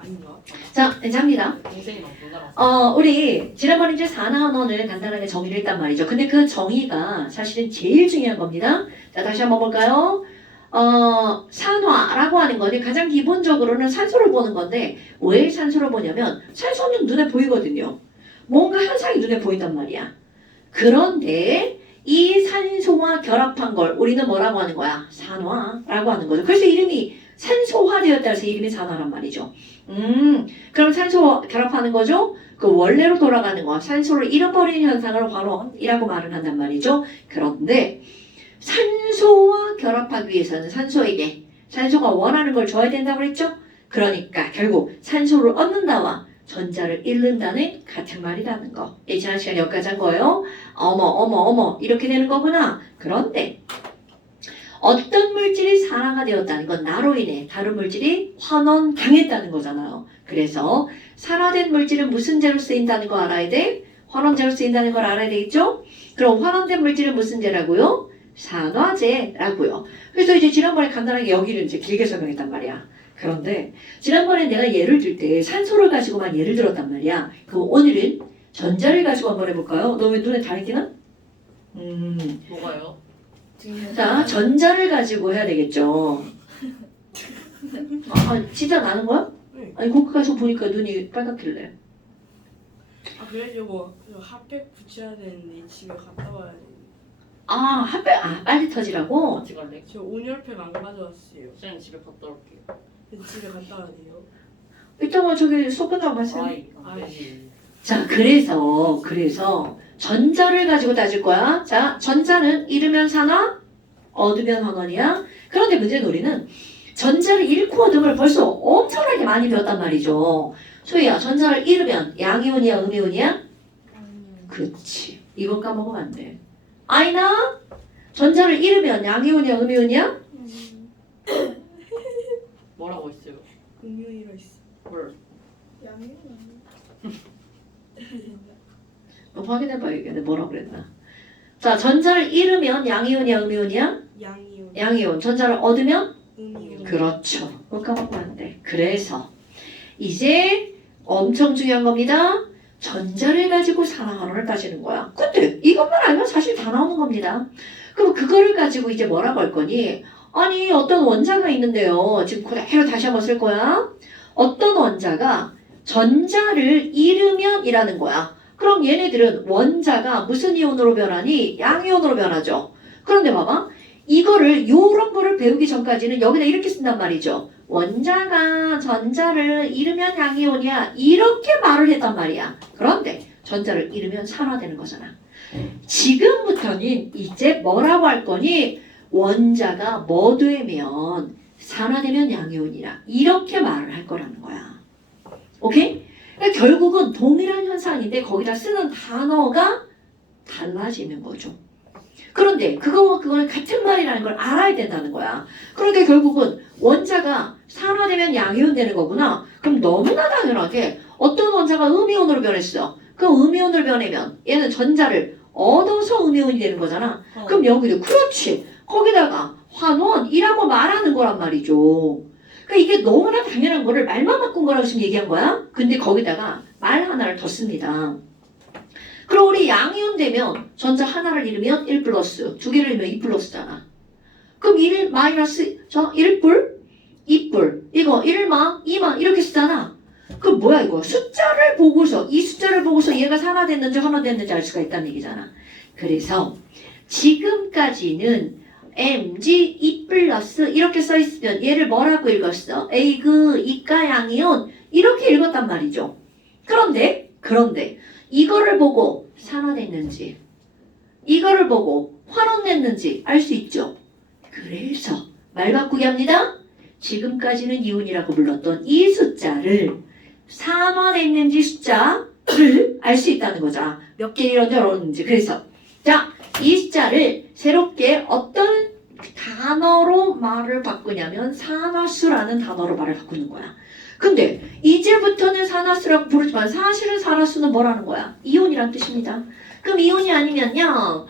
아닌가? 자, 이제 합니다. 동생이 막 못 알았어. 우리 지난번에 이제 산화원을 간단하게 정의를 했단 말이죠. 근데 그 정의가 사실은 제일 중요한 겁니다. 자, 다시 한번 볼까요? 산화라고 하는 거는 가장 기본적으로는 산소를 보는 건데 왜 산소를 보냐면 산소는 눈에 보이거든요. 뭔가 현상이 눈에 보인단 말이야. 그런데 이 산소와 결합한 걸 우리는 뭐라고 하는 거야? 산화라고 하는 거죠. 그래서 이름이 산소화되었다 해서 이름이 산화란 말이죠. 그럼 산소 결합하는 거죠? 그 원래로 돌아가는 거, 산소를 잃어버리는 현상을 환원이라고 말을 한단 말이죠. 그런데 산소와 결합하기 위해서는 산소에게 산소가 원하는 걸 줘야 된다고 그랬죠? 그러니까 결국 산소를 얻는다와 전자를 잃는다는 같은 말이라는 거. 지난 시간에 여기까지 한 거예요. 어머 이렇게 되는 거구나. 그런데 어떤 물질이 산화가 되었다는 건 나로 인해 다른 물질이 환원당했다는 거잖아요. 그래서 산화된 물질은 무슨 재로 쓰인다는 거 알아야 돼? 환원제로 쓰인다는 걸 알아야 되겠죠? 그럼 환원된 물질은 무슨 제라고요? 산화제라고요. 그래서 이제 지난번에 간단하게 여기를 이제 길게 설명했단 말이야. 그런데 지난번에 내가 예를 들 때 산소를 가지고만 예를 들었단 말이야. 그럼 오늘은 전자를 가지고 한번 해볼까요? 너 왜 눈에 다리 끼나? 뭐가요? 자, 전자를 가지고 해야 되겠죠. 진짜 나는 거야? 네. 아니, 거기 가서 보니까 눈이 빨갛길래. 아 그래 저거 핫팩 붙여야 되는데 집에 갔다 와야 돼. 빨리 터지라고? 같이 갈래? 저 온열팩 안 가져왔어요. 쌤 집에 갔다 올게요. 근데 집에 갔다 와야 돼요. 이따가 저기 소금장 마세요. 아이 안 되지. 자, 그래서 전자를 가지고 따질 거야. 자, 전자는 잃으면 산화, 얻으면 환원이야. 그런데 문제는 우리는 전자를 잃고 얻은 걸 벌써 엄청나게 많이 배웠단 말이죠. 소희야, 전자를 잃으면 양이온이야, 음이온이야? 그치. 이건 까먹으면 안 돼. 아이나? 전자를 잃으면 양이온이야, 음이온이야? 뭐라고 했어요? 음료이라 있어. 뭘? 양이요? 확인해봐야겠네. 뭐라고 그랬나? 자, 전자를 잃으면 양이온이야, 음이온이야? 양이요. 양이온. 전자를 얻으면? 음이요. 그렇죠. 그거 까먹으면 안 돼. 그래서 이제 엄청 중요한 겁니다. 전자를 가지고 산화환원을 따지는 거야. 근데 이것만 알면 사실 다 나오는 겁니다. 그럼 그거를 가지고 이제 뭐라고 할 거니? 아니 어떤 원자가 있는데요. 지금 그대로 다시 한번 쓸 거야. 어떤 원자가 전자를 잃으면 이라는 거야. 그럼 얘네들은 원자가 무슨 이온으로 변하니? 양이온으로 변하죠. 그런데 봐봐. 이거를 요런 거를 배우기 전까지는 여기다 이렇게 쓴단 말이죠. 원자가 전자를 잃으면 양이온이야. 이렇게 말을 했단 말이야. 그런데 전자를 잃으면 산화되는 거잖아. 지금부터는 이제 뭐라고 할 거니? 원자가 뭐 되면 산화되면 양이온이라 이렇게 말을 할 거라는 거야. 오케이? 그러니까 결국은 동일한 현상인데 거기다 쓰는 단어가 달라지는 거죠. 그런데 그거와 그거는 같은 말이라는 걸 알아야 된다는 거야. 그러니까 결국은 원자가 산화되면 양이온 되는 거구나. 그럼 너무나 당연하게 어떤 원자가 음이온으로 변했어. 그 음이온으로 변하면 얘는 전자를 얻어서 음이온이 되는 거잖아. 그럼 여기도 그렇지. 거기다가 환원이라고 말하는 거란 말이죠. 그러니까 이게 너무나 당연한 거를 말만 바꾼 거라고 지금 얘기한 거야. 근데 거기다가 말 하나를 더 씁니다. 그럼 우리 양이온 되면 전자 하나를 잃으면 1 플러스, 두 개를 잃으면 2 플러스잖아. 그럼 1 마이너스, 1뿔, 2뿔, 이거 1마, 2마 이렇게 쓰잖아. 그럼 뭐야 이거? 숫자를 보고서, 이 숫자를 보고서 얘가 산화됐는지 환원됐는지 알 수가 있다는 얘기잖아. 그래서 지금까지는 mg 2 플러스 이렇게 써있으면 얘를 뭐라고 읽었어? 에이그, 이가, 양이온 이렇게 읽었단 말이죠. 그런데 이거를 보고 산화됐는지 이거를 보고 환원됐는지 알 수 있죠. 그래서 말 바꾸기 합니다. 지금까지는 이온이라고 불렀던 이 숫자를 산화됐는지 숫자를 알 수 있다는 거죠. 몇 개 이런지 어려웠는지. 그래서 자, 이 숫자를 새롭게 어떤 단어로 말을 바꾸냐면 산화수라는 단어로 말을 바꾸는 거야. 근데 이제부터는 산화수라고 부르지만 사실은 산화수는 뭐라는 거야? 이온이란 뜻입니다. 그럼 이온이 아니면요?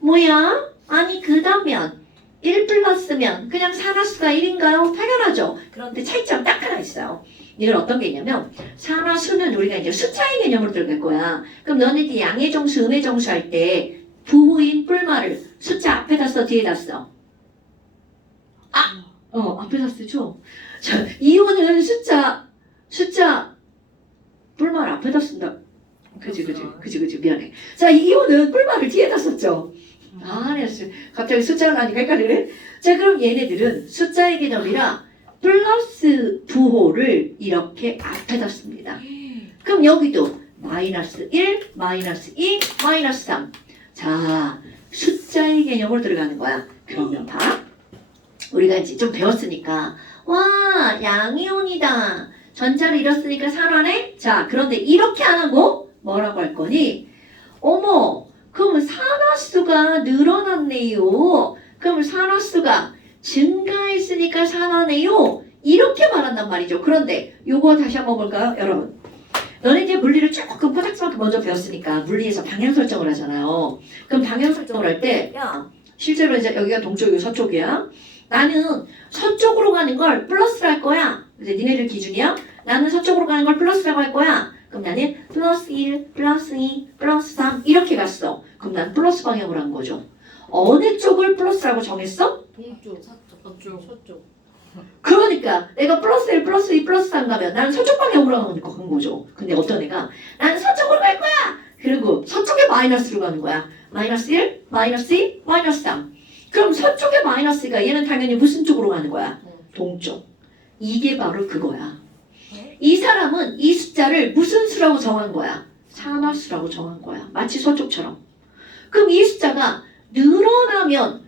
뭐야? 아니 그다면 1 플러스면 그냥 산화수가 1인가요? 당연하죠. 그런데 차이점 딱 하나 있어요. 이건 어떤 게 있냐면 산화 수는 우리가 이제 숫자의 개념으로 들어갈 거야. 그럼 너네들이 양의 정수, 음의 정수 할 때 부호인 뿔말을 숫자 앞에다 써, 뒤에다 써? 앞에다 쓰죠. 자, 이호는 숫자 뿔말 앞에다 쓴다. 그치 미안해. 자, 이호는 뿔말을 뒤에다 썼죠. 알았어. 갑자기 숫자를 나니까 헷갈리네. 자, 그럼 얘네들은 숫자의 개념이라 플러스 부호를 이렇게 앞에다 씁니다. 그럼 여기도 마이너스 1, 마이너스 2, 마이너스 3. 자, 숫자의 개념으로 들어가는 거야. 그러면 봐. 우리가 이제 좀 배웠으니까 와, 양이온이다. 전자를 잃었으니까 산화네? 자, 그런데 이렇게 안 하고 뭐라고 할 거니? 어머, 그럼 산화수가 늘어났네요. 그럼 산화수가 증가했으니까 산화네요. 이렇게 말한단 말이죠. 그런데 요거 다시 한번 볼까요? 여러분. 너네들 물리를 조금 포착스럽게 먼저 배웠으니까 물리에서 방향 설정을 하잖아요. 그럼 방향 설정을 할 때 야, 실제로 이제 여기가 동쪽이고 서쪽이야. 나는 서쪽으로 가는 걸 플러스를 할 거야. 이제 니네들 기준이야. 나는 서쪽으로 가는 걸 플러스라고 할 거야. 그럼 나는 플러스 1, 플러스 2, 플러스 3 이렇게 갔어. 그럼 난 플러스 방향으로 한 거죠. 어느 쪽을 플러스라고 정했어? 동쪽, 서쪽. 그러니까 내가 플러스 1, 플러스 2, 플러스 3 가면 나는 서쪽 방향으로 가는 거죠. 근데 어떤 애가 나는 서쪽으로 갈 거야. 그리고 서쪽에 마이너스로 가는 거야. 마이너스 1, 마이너스 2, 마이너스 3. 그럼 서쪽에 마이너스가 얘는 당연히 무슨 쪽으로 가는 거야? 동쪽. 이게 바로 그거야. 이 사람은 이 숫자를 무슨 수라고 정한 거야? 산화수라고 정한 거야. 마치 서쪽처럼. 그럼 이 숫자가 늘어나면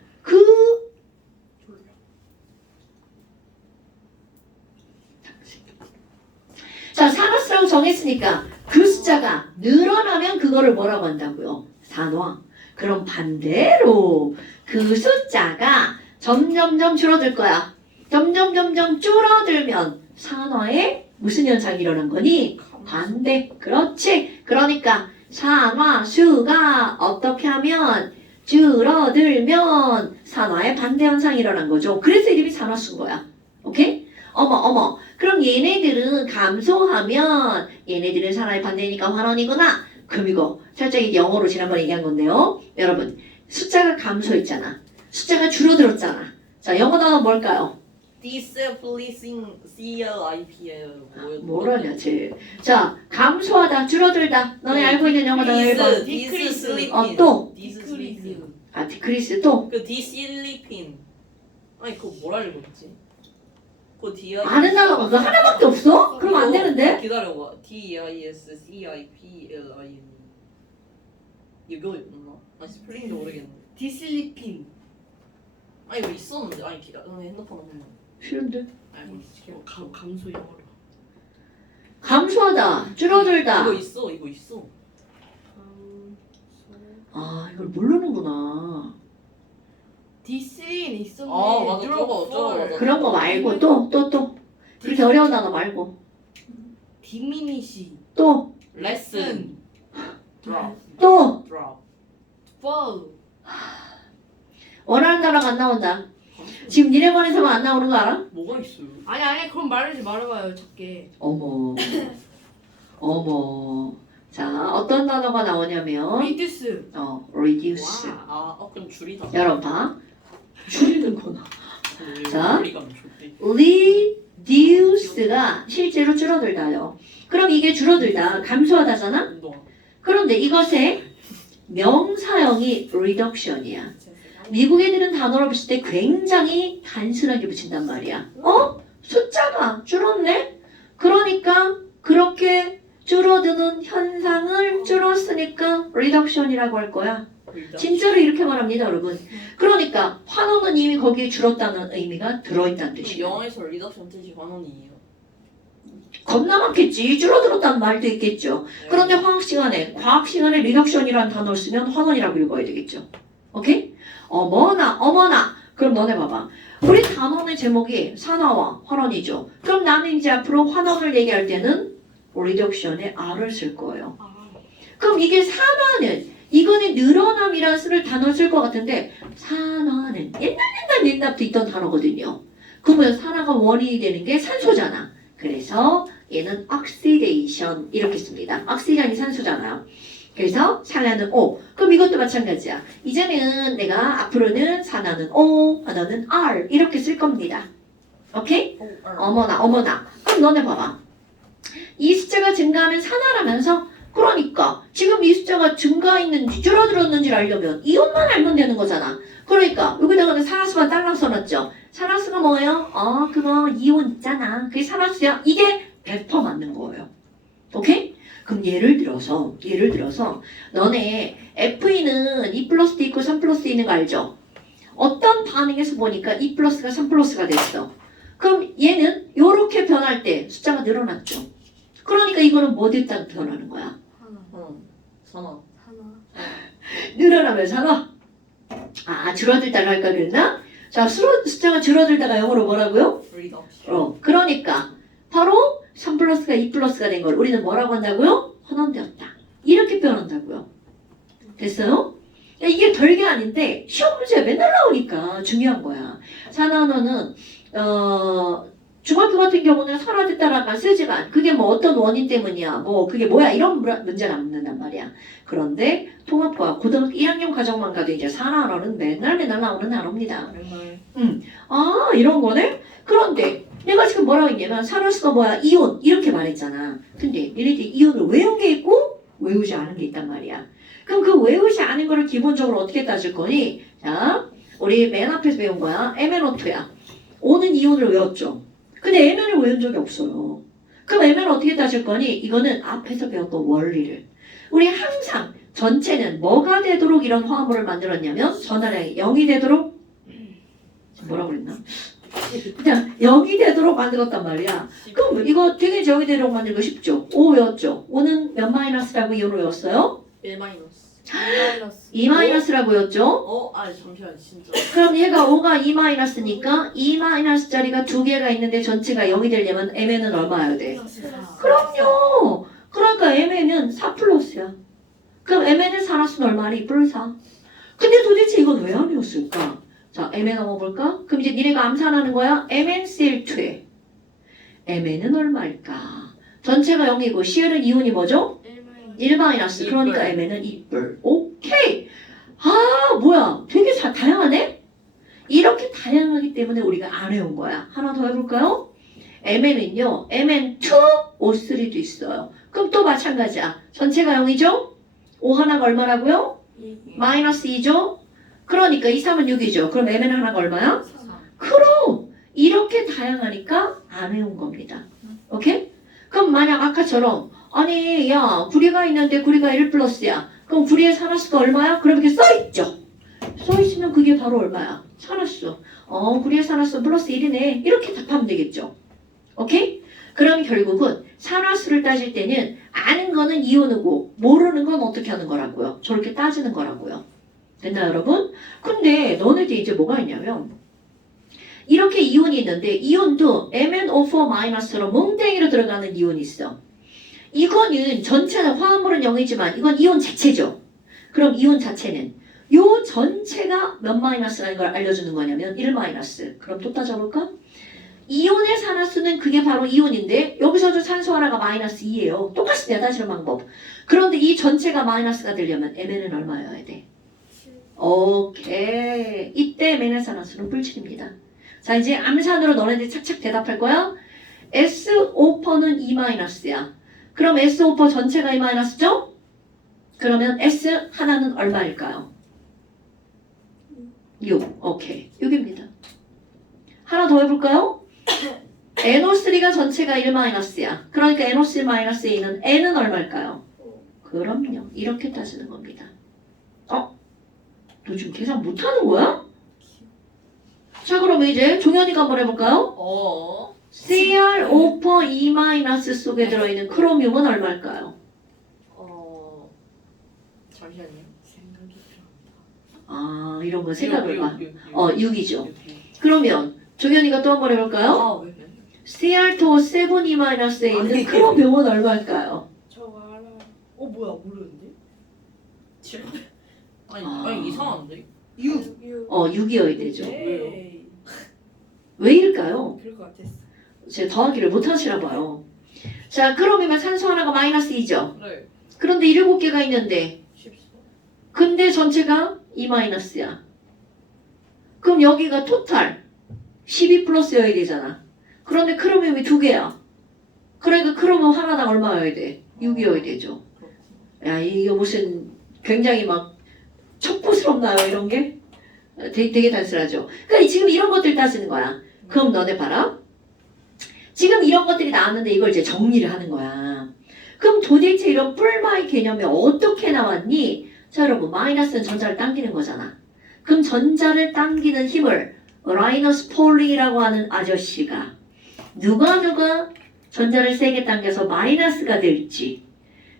자, 산화수라고 정했으니까 그 숫자가 늘어나면 그거를 뭐라고 한다고요? 산화. 그럼 반대로 그 숫자가 점점점 줄어들 거야. 점점 줄어들면 산화에 무슨 현상이 일어난 거니? 반대. 그렇지. 그러니까 산화수가 어떻게 하면 줄어들면 산화의 반대 현상이 일어난 거죠. 그래서 이름이 산화수인 거야. 오케이? 어머. 그럼 얘네들은 감소하면 얘네들은 산화의 반대니까 환원이구나. 그럼 이거 살짝 이게 영어로 지난번에 얘기한 건데요. 여러분, 숫자가 감소했잖아. 숫자가 줄어들었잖아. 자, 영어 단어 뭘까요? Decreasing CLIPL 뭐라냐, 쟤. 자, 감소하다, 줄어들다. 너네 알고 있는 영어 단어 1번. 디스슬리핀. 또? 디스슬리핀. 디크리스 또? 그 디슬리핀. 아니 그거 뭐라 읽었지? 그거 DI. 아는 단어가 그거 하나밖에 없어? 그럼 안 되는데? 기다려봐. DISCIPLIN. 이거였나? 아니 스펠링도 모르겠네. 디슬리핀. 아니 이거 있었는데. 아니 핸드폰 없나? 싫은데? 알고 있어. 감소 영어로. 감소하다, 줄어들다. 이거 있어. 아, 이걸 모르는구나. 디스린 있었네. 아 맞아 저거 맞아. 그런 거 말고 또. 그렇게 어려운 단어 말고. 디미니시. 또. 레슨. 드롭. 또. 드롭. fall. 원하는 단어가 안 나온다. 지금 니네 반에서만 안 나오는 거 알아? 뭐가 있어요? 아니 그럼 말해봐요 작게. 어머. 자, 어떤 단어가 나오냐면 리듀스. reduce. 그럼 줄이다. 여러분 봐. 줄이는구나. 자. 줄이감 좋대. reduce가 실제로 줄어들다요. 그럼 이게 줄어들다, 감소하다잖아? 운동화. 그런데 이것의 명사형이 reduction이야. 미국 애들은 단어를 붙일 때 굉장히 단순하게 붙인단 말이야. 숫자가 줄었네? 그러니까 그렇게 줄어드는 현상을 줄었으니까 reduction이라고 할 거야. 진짜로 이렇게 말합니다, 여러분. 그러니까 환원은 이미 거기에 줄었다는 의미가 들어있다는 뜻이야. 영어에서 리덕션 뜻이 환원이에요. 겁나 많겠지. 줄어들었다는 말도 있겠죠. 그런데 과학 시간에 리덕션이라는 단어를 쓰면 환원이라고 읽어야 되겠죠. 오케이? 어머나. 그럼 너네 봐봐. 우리 단원의 제목이 산화와 환원이죠. 그럼 나는 이제 앞으로 환원을 얘기할 때는 리덕션에 R을 쓸 거예요. 그럼 이게 산화는 이거는 늘어남이라는 수를 단어 쓸 것 같은데 산화는 옛날부터 있던 단어거든요. 그러면 산화가 원인이 되는 게 산소잖아. 그래서 얘는 oxidation 이렇게 씁니다. oxygen이 산소잖아요. 그래서 산화는 O. 그럼 이것도 마찬가지야. 이제는 내가 앞으로는 산화는 O, 언어는 R 이렇게 쓸 겁니다. 오케이? 어머나. 그럼 너네 봐봐. 이 숫자가 증가하면 산화라면서 그러니까 지금 이 숫자가 증가했는지 줄어들었는지를 알려면 이온만 알면 되는 거잖아. 그러니까 여기다가는 산화수만 딸랑 써놨죠. 산화수가 뭐예요? 그거 이온 있잖아. 그게 산화수야. 이게 100% 맞는 거예요. 오케이? 그럼 예를 들어서 너네 Fe는 2 플러스 있고 3 플러스 있는 거 알죠? 어떤 반응에서 보니까 2 플러스가 3 플러스가 됐어. 그럼 얘는 이렇게 변할 때 숫자가 늘어났죠. 그러니까 이거는 뭐 됐다 변하는 거야? 산화. 늘어나면 산화. 줄어들다가 할까 그랬나? 자, 숫자가 줄어들다가 영어로 뭐라고요? 리덕션. 그러니까 바로 3 플러스가 2 플러스가 된 걸 우리는 뭐라고 한다고요? 혼합되었다. 이렇게 표현한다고요. 됐어요? 이게 별게 아닌데 시험 문제에 맨날 나오니까 중요한 거야. 산화어는 중학교 같은 경우는 산화됐다라고 쓰지만 그게 뭐 어떤 원인 때문이야 그게 뭐야 이런 문제는 안 묻는단 말이야. 그런데 통합과 고등학교 1학년 과정만 가도 이제 산화어는 맨날 나오는 단어입니다. 이런 거네? 그런데 내가 지금 뭐라고 했냐면 산화수가 뭐야? 이온 이렇게 말했잖아. 근데 얘네들이 이온을 외운 게 있고 외우지 않은 게 있단 말이야. 그럼 그 외우지 않은 거를 기본적으로 어떻게 따질 거니? 자, 우리 맨 앞에서 배운 거야. MnO2야. O는 이온을 외웠죠. 근데 Mn을 외운 적이 없어요. 그럼 Mn을 어떻게 따질 거니? 이거는 앞에서 배웠던 원리를. 우리 항상 전체는 뭐가 되도록 이런 화합물을 만들었냐면 전화량이 0이 되도록 뭐라고 그랬나? 그냥 0이 되도록 만들었단 말이야. 그럼 이거 되게 0이 되도록 만들고 쉽죠? 5 외웠죠? 5는 몇 마이너스라고 이온을 외웠어요? 1 마이너스. 2 마이너스라고 외웠죠? 잠시만 진짜. 그럼 얘가 5가 2 마이너스니까 2 마이너스 짜리가 두 개가 있는데 전체가 0이 되려면 Mn은 얼마여야 돼? 그럼요. 그러니까 Mn은 4 플러스야. 그럼 Mn의 산화수는 얼마니? 2 플러스 4. 근데 도대체 이건 왜 안 외웠을까? 자, Mn 넘어볼까? 그럼 이제 니네가 암산하는 거야. MnCl2에 Mn은 얼마일까? 전체가 0이고 Cl은 이온이 뭐죠? 1 마이너스. 그러니까 Mn은 2불. 오케이. 뭐야. 되게 다양하네? 이렇게 다양하기 때문에 우리가 안 해온 거야. 하나 더 해볼까요? Mn은요. Mn2O3도 있어요. 그럼 또 마찬가지야. 전체가 0이죠? O 하나가 얼마라고요? 마이너스 2죠? 그러니까 2, 3은 6이죠. 그럼 Mn 하나가 얼마야? 그럼 이렇게 다양하니까 안 해온 겁니다. 오케이? 그럼 만약 아까처럼 아니 야 구리가 있는데 구리가 1 플러스야. 그럼 구리의 산화수가 얼마야? 그럼 이렇게 써있죠. 써있으면 그게 바로 얼마야? 산화수. 구리의 산화수 플러스 1이네. 이렇게 답하면 되겠죠. 오케이? 그럼 결국은 산화수를 따질 때는 아는 거는 이온이고 모르는 건 어떻게 하는 거라고요? 저렇게 따지는 거라고요. 됐나요 여러분? 근데 너네들 이제 뭐가 있냐면 이렇게 이온이 있는데 이온도 MnO4-로 뭉탱이로 들어가는 이온이 있어. 이거는 전체는 화합물은 0이지만 이건 이온 자체죠. 그럼 이온 자체는 요 전체가 몇 마이너스라는 걸 알려주는 거냐면 1 마이너스. 그럼 또 따져볼까? 이온의 산화수는 그게 바로 이온인데 여기서도 산소 하나가 마이너스 2예요. 똑같습니다. 따지는 방법. 그런데 이 전체가 마이너스가 되려면 Mn은 얼마여야 돼? 오케이. 이때 Mn의 산화수는 뿔칠입니다. 자 이제 암산으로 너네들 착착 대답할 거야. S5%는 2-야. 그럼 S5% 전체가 2-죠? 그러면 S 하나는 얼마일까요? 6. 오케이. 6입니다. 하나 더 해볼까요? NO3가 전체가 1-야. 그러니까 NO3-A는 N은 얼마일까요? 그럼요. 이렇게 따지는 겁니다. 너 지금 계산 못하는 거야? 자 그럼 이제 종현이가 한번 해볼까요? CrO2- 속에 들어있는 크로뮴은 얼마일까요? 잠시만요. 이런 거 생각을 봐. 6. 6이죠. 그러면 종현이가 또 한번 해볼까요? 왜? Cr2O7- 있는 크로뮴은 얼마일까요? 저거 알아. 뭐야 모르는데? 7. 아니 이상한데? 6. 6이어야 되죠. 에이. 왜 이럴까요? 그럴 것 같았어. 제가 더하기를 못하시나 봐요. 자, 그러면 산소 하나가 마이너스 2죠. 네. 그런데 7개가 있는데 14. 근데 전체가 2 마이너스야. 그럼 여기가 토탈 12 플러스여야 되잖아. 그런데 크로미움이 2개야. 그러니까 크로미움 하나당 얼마여야 돼? 6이어야 되죠. 야, 이거 무슨 굉장히 막 첩보스럽나요, 이런 게? 되게 단순하죠. 그러니까 지금 이런 것들 따지는 거야. 그럼 너네 봐라. 지금 이런 것들이 나왔는데 이걸 이제 정리를 하는 거야. 그럼 도대체 이런 뿔마의 개념이 어떻게 나왔니? 자, 여러분, 마이너스는 전자를 당기는 거잖아. 그럼 전자를 당기는 힘을 라이너스 폴링이라고 하는 아저씨가 누가 전자를 세게 당겨서 마이너스가 될지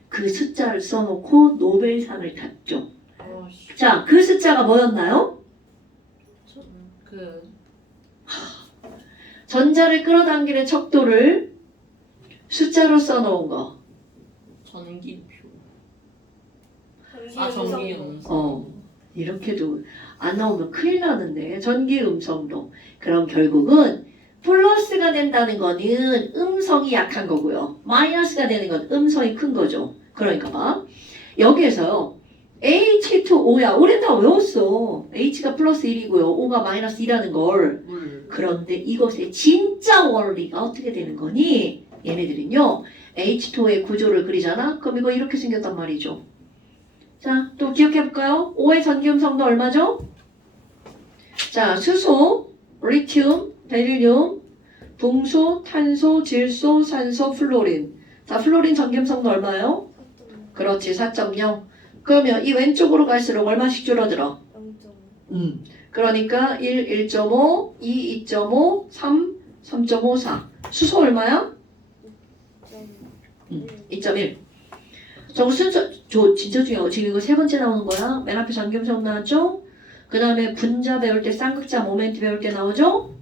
그 숫자를 써놓고 노벨상을 탔죠. 아씨. 자, 그 숫자가 뭐였나요? 저는 그 전자를 끌어당기는 척도를 숫자로 써놓은 거. 전기표. 전기 아 전기 음성도. 음성. 이렇게도 안 나오면 큰일 나는데. 전기 음성도. 그럼 결국은 플러스가 된다는 거는 음성이 약한 거고요. 마이너스가 되는 건 음성이 큰 거죠. 그러니까 봐. 여기에서요. H2O야. 우린 다 외웠어. H가 플러스 1이고요. O가 마이너스 2라는 걸. 물. 그런데 이것의 진짜 원리가 어떻게 되는 거니? 얘네들은요. H2O의 구조를 그리잖아? 그럼 이거 이렇게 생겼단 말이죠. 자, 또 기억해볼까요? O의 전기음성도 얼마죠? 자, 수소, 리튬, 베릴륨, 동소, 탄소, 질소, 산소, 플로린. 자, 플로린 전기음성도 얼마예요? 그렇지, 4.0. 그러면 이 왼쪽으로 갈수록 얼마씩 줄어들어? 0.5. 그러니까 1, 1.5, 2, 2.5, 3, 3.54. 수소 얼마야? 2.1. 저 순서, 진짜 중요하고 지금 이거 세 번째 나오는 거야. 맨 앞에 전기음성 나왔죠? 그 다음에 분자 배울 때 쌍극자 모멘트 배울 때 나오죠?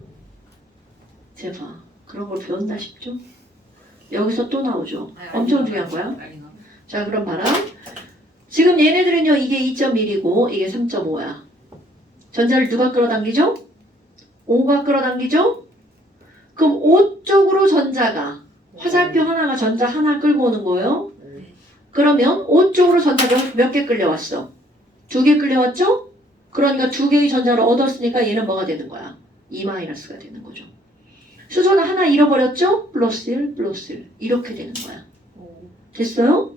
제발 그런 걸 배웠나 싶죠? 여기서 또 나오죠? 엄청 중요한 거야. 자, 그럼 봐라. 지금 얘네들은요, 이게 2.1이고 이게 3.5야. 전자를 누가 끌어당기죠? O가 끌어당기죠? 그럼 O 쪽으로 전자가 화살표 하나가 전자 하나 끌고 오는 거예요. 그러면 O 쪽으로 전자가 몇 개 끌려왔어? 2개 끌려왔죠? 그러니까 2개의 전자를 얻었으니까 얘는 뭐가 되는 거야? 2-가 되는 거죠. 수소는 하나 잃어버렸죠? 플러스 1, 플러스 1. 이렇게 되는 거야. 됐어요?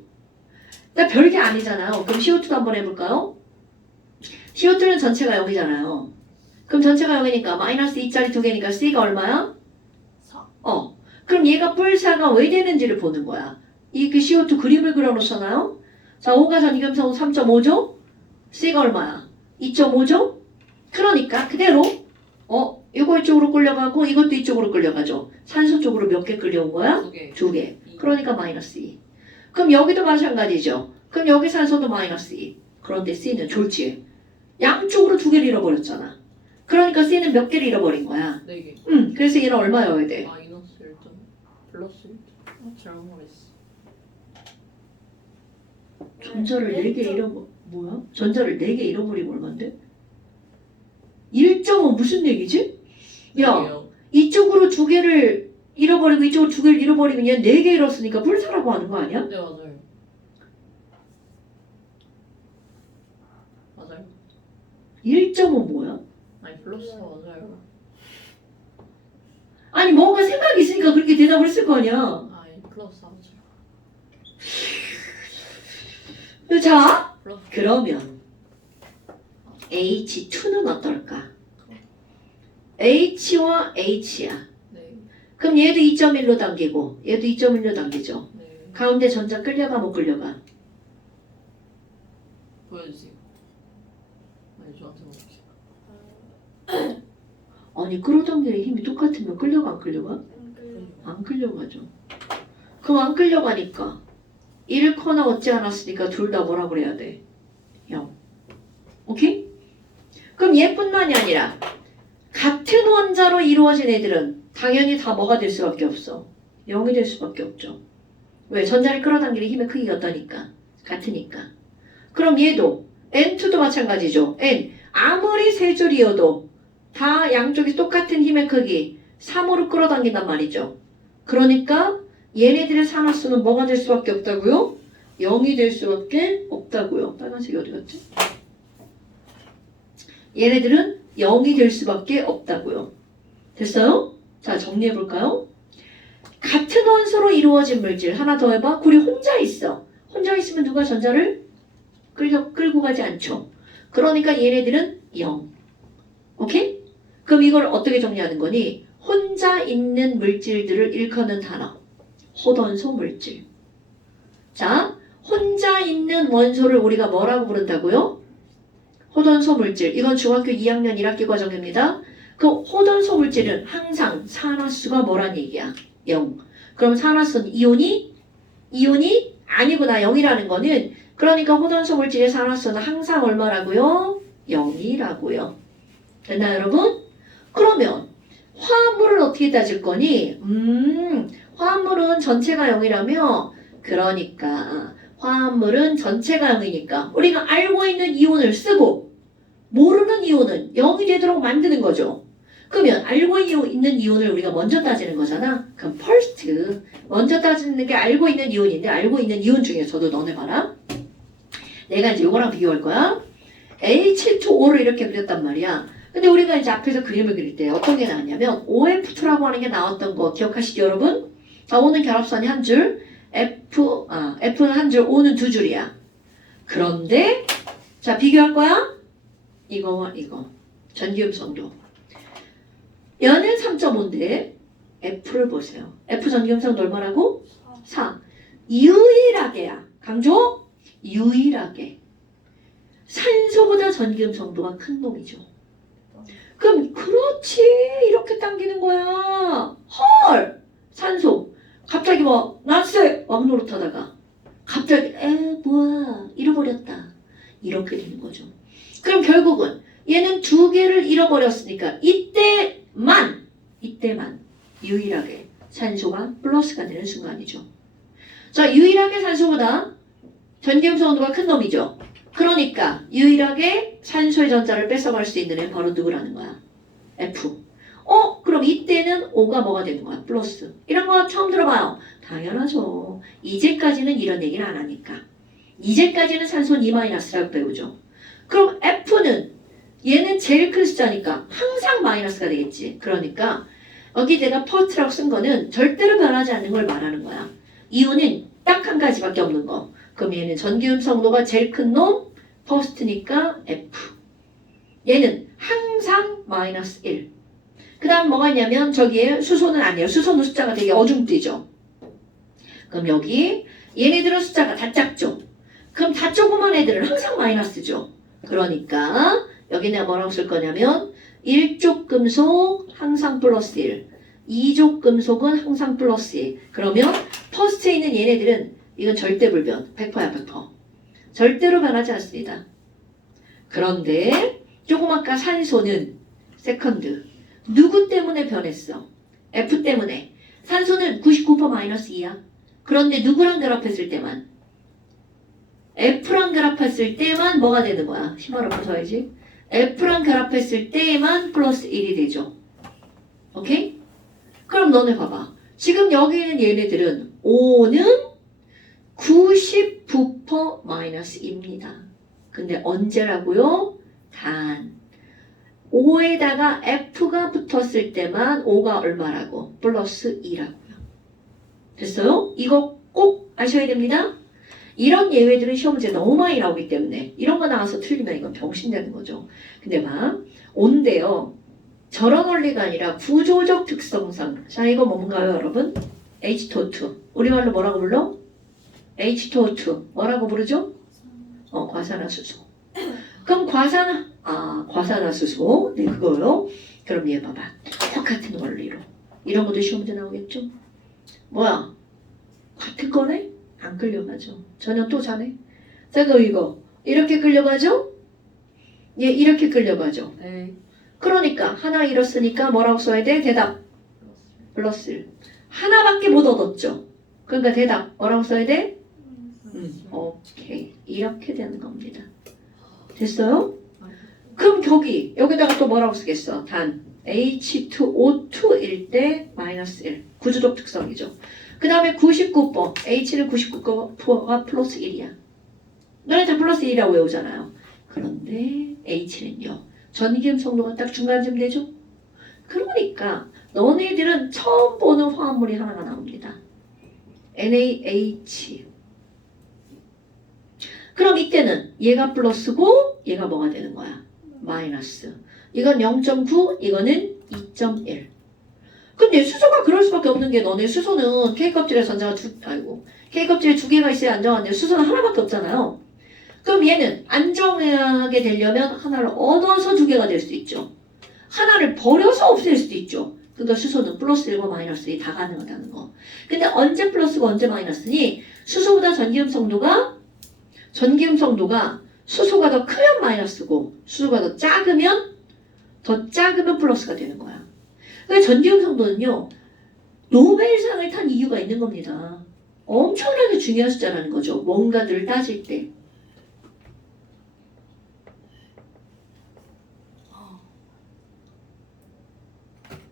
그러니까 별게 아니잖아요. 그럼 CO2도 한번 해볼까요? CO2는 전체가 0이잖아요. 그럼 전체가 0이니까 마이너스 2짜리 2개니까 C가 얼마야? 4. 그럼 얘가 뿔사가 왜 되는지를 보는 거야. 이 그 CO2 그림을 그려놓잖아요. 자, O가 전기음성 3.5죠? C가 얼마야? 2.5죠? 그러니까 그대로 이거 이쪽으로 끌려가고 이것도 이쪽으로 끌려가죠. 산소 쪽으로 몇 개 끌려온 거야? 2개. 2개. 그러니까 마이너스 2. 그럼 여기도 마찬가지죠. 그럼 여기 산소도 마이너스 2. 그런데 C는 졸지. 양쪽으로 2개를 잃어버렸잖아. 그러니까 C는 몇 개를 잃어버린 거야. 4개. 그래서 얘는 얼마여야 돼? 마이너스 1점. 플러스 1점. 잘못 말했어. 전자를 4개 뭐야? 전자를 4개 잃어버리면 얼만데? 1점은 무슨 얘기지? 야, 이쪽으로 2개를 잃어버리고 이쪽으로 2개를 잃어버리면 얘 4개 잃었으니까 불사라고 하는 거 아니야? 네 맞아요. 맞아요. 1점은 뭐야? 아니 플러스 맞아요. 아니 뭔가 생각이 있으니까 그렇게 대답을 했을 거 아니야. 아니 플러스 맞아요. 자, 플러스. 그러면 H2는 어떨까? H와 H야. 네. 그럼 얘도 2.1로 당기고 얘도 2.1로 당기죠. 네. 가운데 전자 끌려가 못 끌려가? 보여주세요. 아니 저한테 보여주세요. 아니 끌어당기는 힘이 똑같으면 끌려가 안 끌려가? 안 끌려가죠. 그럼 안 끌려가니까 잃거나 얻지 않았으니까 둘 다 뭐라 그래야 돼? 0. 오케이? 그럼 얘뿐만이 아니라 같은 원자로 이루어진 애들은 당연히 다 뭐가 될 수밖에 없어? 0이 될 수밖에 없죠. 왜? 전자를 끌어당기는 힘의 크기가 어떠니까? 같으니까. 그럼 얘도 N2도 마찬가지죠. N 아무리 세 줄이어도 다 양쪽이 똑같은 힘의 크기 3으로 끌어당긴단 말이죠. 그러니까 얘네들의 산화수는 뭐가 될 수밖에 없다고요? 0이 될 수밖에 없다고요. 빨간색이 어디 갔지? 얘네들은 0이 될 수밖에 없다고요. 됐어요? 자, 정리해 볼까요? 같은 원소로 이루어진 물질 하나 더 해봐. 우리 혼자 있어. 혼자 있으면 누가 전자를 끌고 가지 않죠. 그러니까 얘네들은 0. 오케이? 그럼 이걸 어떻게 정리하는 거니? 혼자 있는 물질들을 일컫는 단어. 호돈소 물질. 자, 혼자 있는 원소를 우리가 뭐라고 부른다고요? 호돈소 물질. 이건 중학교 2학년 1학기 과정입니다. 그 호돈소 물질은 항상 산화수가 뭐란 얘기야? 0. 그럼 산화수는 이온이 아니구나. 0이라는 거는 그러니까 호돈소 물질의 산화수는 항상 얼마라고요? 0이라고요. 됐나요, 여러분? 그러면 화합물을 어떻게 따질 거니? 화합물은 전체가 0이라며 그러니까 화합물은 전체가 0이니까 우리가 알고 있는 이온을 쓰고 모르는 이온은 0이 되도록 만드는 거죠. 그러면 알고 있는 이온을 우리가 먼저 따지는 거잖아. 그럼 first 먼저 따지는 게 알고 있는 이온인데 알고 있는 이온 중에서도 너네 봐라. 내가 이제 이거랑 비교할 거야. H2O를 이렇게 그렸단 말이야. 근데 우리가 이제 앞에서 그림을 그릴 때 어떤 게 나왔냐면 OF2라고 하는 게 나왔던 거 기억하시죠, 여러분? 자, O는 결합선이 한 줄, F는 한 줄, O는 두 줄이야. 그런데 자, 비교할 거야. 이거와 이거. 전기음성도. 얘는 3.5인데 F를 보세요. F 전기음성도 얼마라고? 4. 유일하게야. 강조? 유일하게. 산소보다 전기음성도가 큰 놈이죠. 그럼 그렇지 이렇게 당기는 거야. 헐 산소 갑자기 뭐 나스 막 노릇하다가 갑자기 뭐야 잃어버렸다 이렇게 되는 거죠. 그럼 결국은 얘는 두 개를 잃어버렸으니까 이때만 유일하게 산소가 플러스가 되는 순간이죠. 자, 유일하게 산소보다 전기음성 온도가 큰 놈이죠. 그러니까 유일하게 산소의 전자를 뺏어갈 수 있는 애는 바로 누구라는 거야? F. 그럼 이때는 O가 뭐가 되는 거야? 플러스. 이런 거 처음 들어봐요. 당연하죠. 이제까지는 이런 얘기를 안 하니까. 이제까지는 산소는 E-라고 배우죠. 그럼 F는 얘는 제일 큰 숫자니까 항상 마이너스가 되겠지. 그러니까 여기 내가 퍼스트라고 쓴 거는 절대로 변하지 않는 걸 말하는 거야. 이온은 딱 한 가지밖에 없는 거. 그럼 얘는 전기음성도가 제일 큰 놈, 퍼스트니까 F. 얘는 항상 마이너스 1. 그 다음 뭐가 있냐면 저기에 수소는 아니에요. 수소는 숫자가 되게 어중뛰죠. 그럼 여기 얘네들은 숫자가 다 작죠. 그럼 다 조그만 애들은 항상 마이너스죠. 그러니까 여기 내가 뭐라고 쓸 거냐면 1족 금속 항상 플러스 1. 2족 금속은 항상 플러스 1. 그러면 퍼스트에 있는 얘네들은 이건 절대 불변. 100%야 100%. 절대로 변하지 않습니다. 그런데 조금 아까 산소는 세컨드. 누구 때문에 변했어? F 때문에. 산소는 99% 마이너스 2야. 그런데 누구랑 결합했을 때만? F랑 결합했을 때만 뭐가 되는 거야? 심화로 부숴야지. F랑 결합했을 때만 플러스 1이 되죠. 오케이? 그럼 너네 봐봐. 지금 여기 있는 얘네들은 O는 99% 마이너스입니다. 근데 언제라고요? 단. O에다가 F가 붙었을 때만 O가 얼마라고? 플러스 2라고요. 됐어요? 이거 꼭 아셔야 됩니다. 이런 예외들은 시험 문제 너무 많이 나오기 때문에 이런 거 나와서 틀리면 이건 병신되는 거죠. 근데 막 온대요. 저런 원리가 아니라 구조적 특성상. 자, 이거 뭔가요, 여러분? H2O2. 우리말로 뭐라고 불러? H2O2. 뭐라고 부르죠? 과산화수소. 그럼 과산화수소. 네, 그거요. 그럼 얘 봐봐. 똑같은 원리로. 이런 것도 시험 문제 나오겠죠? 뭐야? 같은 거네? 안 끌려가죠. 전혀 또 자네. 자, 그럼 이거. 이렇게 끌려가죠? 얘 이렇게 끌려가죠. 네. 그러니까 하나 잃었으니까 뭐라고 써야 돼? 대답. 플러스 1. 하나밖에 못 얻었죠. 그러니까 대답. 뭐라고 써야 돼? 오케이. 이렇게 되는 겁니다. 됐어요? 그럼 여기다가 또 뭐라고 쓰겠어? 단 H2O2일 때 마이너스 1. 구조적 특성이죠. 그 다음에 99번. H는 99%가 플러스 1이야. 너네 다 플러스 1이라고 외우잖아요. 그런데 H는요. 전기음 성도가 딱 중간쯤 되죠? 그러니까 너네들은 처음 보는 화합물이 하나가 나옵니다. NaH. 그럼 이때는 얘가 플러스고 얘가 뭐가 되는 거야? 마이너스. 이건 0.9, 이거는 2.1. 근데 수소가 그럴 수밖에 없는 게 너네 수소는 K껍질에 전자가 K껍질에 두 개가 있어야 안정한데 수소는 하나밖에 없잖아요. 그럼 얘는 안정하게 되려면 하나를 얻어서 두 개가 될 수 있죠. 하나를 버려서 없앨 수도 있죠. 그러니까 수소는 플러스 1과 마이너스 2 다 가능하다는 거. 근데 언제 플러스고 언제 마이너스니? 수소보다 전기음 성도가 수소가 더 크면 마이너스고 수소가 더 작으면 플러스가 되는 거야. 그러니까 전기음 성도는요. 노벨상을 탄 이유가 있는 겁니다. 엄청나게 중요한 숫자라는 거죠. 뭔가들을 따질 때.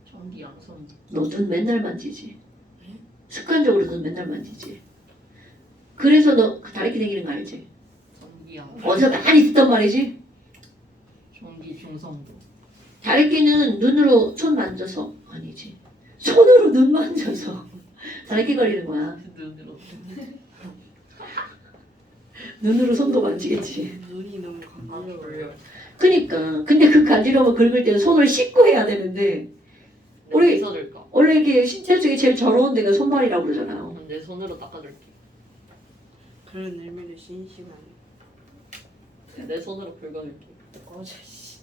전기 양성. 너 눈 맨날 만지지. 습관적으로 눈 맨날 만지지. 그래서 너 다리끼 생기는 거 알지? 전기 양성. 어제 많이 듣던 말이지. 전기 중성도. 다리끼는 눈으로 손 만져서 아니지. 손으로 눈 만져서 다리끼 걸리는 거야. 눈으로. 눈으로 손도 만지겠지. 눈이 너무 간지러워요. 그니까 근데 그 간지러움을 긁을 때는 손을 씻고 해야 되는데 우리- 씻어줄까? 원래 이게 신체 중에 제일 더러운 데가 손발이라고 그러잖아요. 내 손으로 닦아줄게. 그런 의미를 신시간. 내 손으로 긁어줄게. 어제 씨.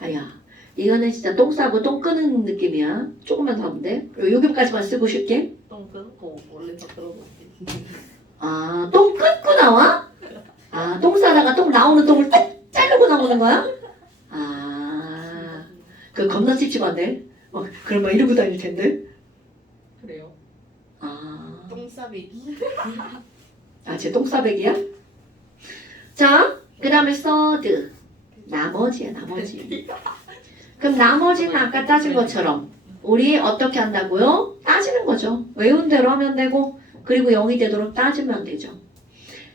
아야 이거는 진짜 똥 싸고 똥 끄는 느낌이야. 조금만 더 하면 돼. 요금까지만 쓰고 쉴게. 똥 끊고 원래 다 들어볼게. 아, 똥 끊고 나와? 아, 똥 싸다가 똥 나오는 똥을 딱 자르고 나오는 거야? 아, 그 겁나 찝찝한데? 그럼 막 이러고 다닐 텐데? 그래요? 아, 똥싸배기. 쟤 똥싸배기야? 자, 그 다음에 서드. 나머지야, 나머지. 그럼 나머지는 아까 따진 것처럼 우리 어떻게 한다고요? 따지는 거죠. 외운 대로 하면 되고 그리고 0이 되도록 따지면 되죠.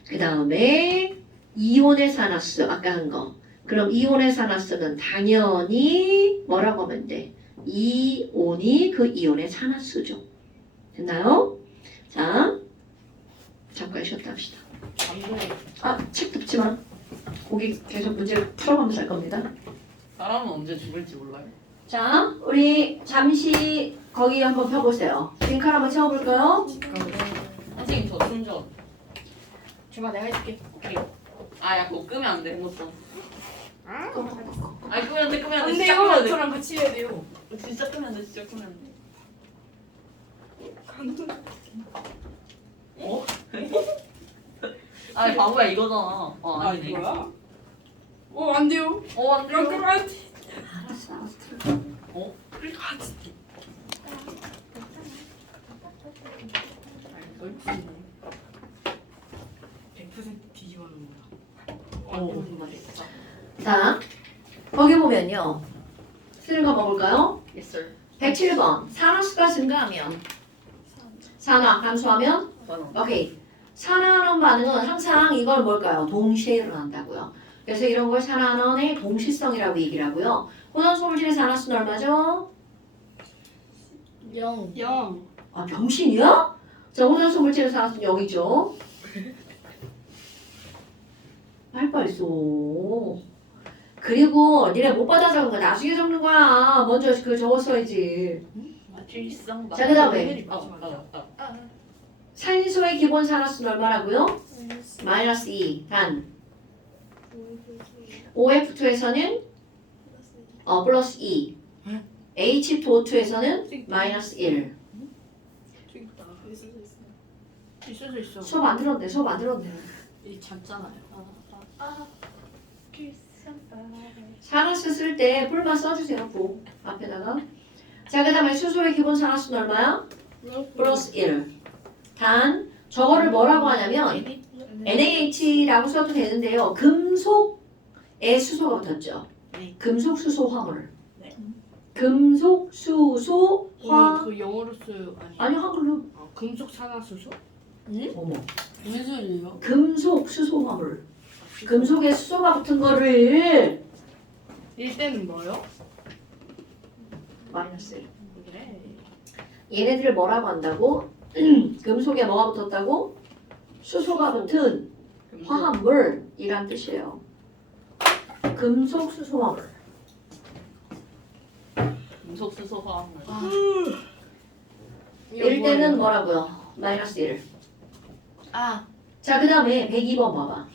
그 다음에 이온의 산화수 아까 한 거. 그럼 이온의 산화수는 당연히 뭐라고 하면 돼? 이온이 그 이온의 산화수죠. 됐나요? 자, 잠깐 쉬었다 합시다. 책 덮지 마. 거기 계속 문제 풀어가면서 할 겁니다. 사람은 언제 죽을지 몰라요. 자, 우리 잠시 거기 한번 펴보세요. 빈칸 한번 채워볼까요? 선생님 저 충전. 줘봐 내가 해줄게. 오케이. 야 그거 끄면 안 돼. 못써. 아, 끄면 안 돼. 끄면 안 돼. 안 진짜 끄면 안 돼요. 돼. 저랑 같이 해야 돼요. 진짜 끄면 안 돼. 진짜 끄면 안 돼. 어? 바보야 이거잖아. 아니네. 이거야? 안 돼요. 안 돼요. 그럼 안 돼. 알았어. 그래도 하지. 넓히네. 100% 뒤집어 놓은 거다. 자, 거기 보면요. 쓰는 거 먹을까요? Yes sir. 107번. 산화수가 증가하면 산화 감소하면 오케이. 산화하는 반응은 항상 이걸 뭘까요? 동시에 일어난다고요. 그래서 이런 걸 산화원의 동시성이라고 얘기를 하고요. 혼합소물질의 산화수는 얼마죠? 0. 아, 병신이야? 자, 혼합소물질의 산화수는 0이죠. 빨빨 써. 그리고 니네 못 받아 적은 거 나중에 적는 거야. 먼저 그걸 적었어야지. 일상. 자, 그다음에. 아. 산소의 기본 산화수는 얼마라고요? 마이너스 2. 단. OF2에서는 플러스 2. H2O2에서는 마이너스 1. 있을 수 있어. 수업 안 들었네. 수업 안 들었네. 이 작잖아요. 산화수 쓸 때 뿔만 써주세요. 부 앞에다가. 자, 그 다음에 수소의 기본 산화수는 얼마야? 플러스 1. 단 저거를 뭐라고 하냐면 NaH라고 써도 되는데요. 금속에 수소가 붙었죠. 네. 금속 수소 화물. 네. 금속, 수소, 화. 그 영어로 써요. 아니. 아니 한글로. 금속 산화수소? 어머. 무슨 소리예요? 금속, 수소 화물. 금속에 수소가 붙은 거를 일대는 뭐요? 마이너스 1. 그래. 얘네들을 뭐라고 한다고? 금속에 뭐가 붙었다고? 수소가 붙은 화합물이란 뜻이에요. 금속, 수소 화물. 금속 수소 화합물. 이거 1대는 뭐예요? 뭐라고요? 마이너스 1. 아, 자, 그 다음에 102번 봐봐.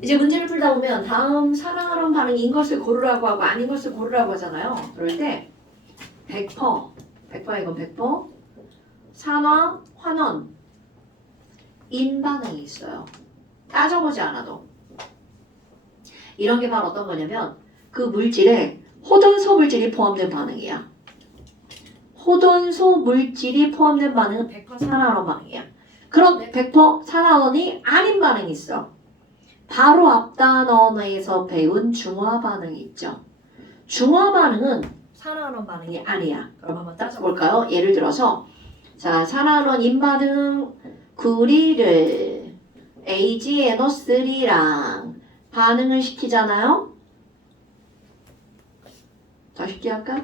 이제 문제를 풀다 보면 다음 사랑하는 반응인 것을 고르라고 하고 아닌 것을 고르라고 하잖아요. 그럴 때 100%, 100% 이건 100%, 산화, 환원, 인반응이 있어요. 따져보지 않아도. 이런 게 바로 어떤 거냐면 그 물질에 호돈소 물질이 포함된 반응이야. 호돈소 물질이 포함된 반응은 100% 산화환원 반응이야. 그럼 100% 산화환원이 아닌 반응이 있어. 바로 앞 단원에서 배운 중화 반응이 있죠. 중화 반응은 산화환원 반응이 아니야. 그럼 한번 따져볼까요? 예를 들어서 자, 산화환원 인반응 구리를 AgNO3랑 반응을 시키잖아요. 더 쉽게 할까?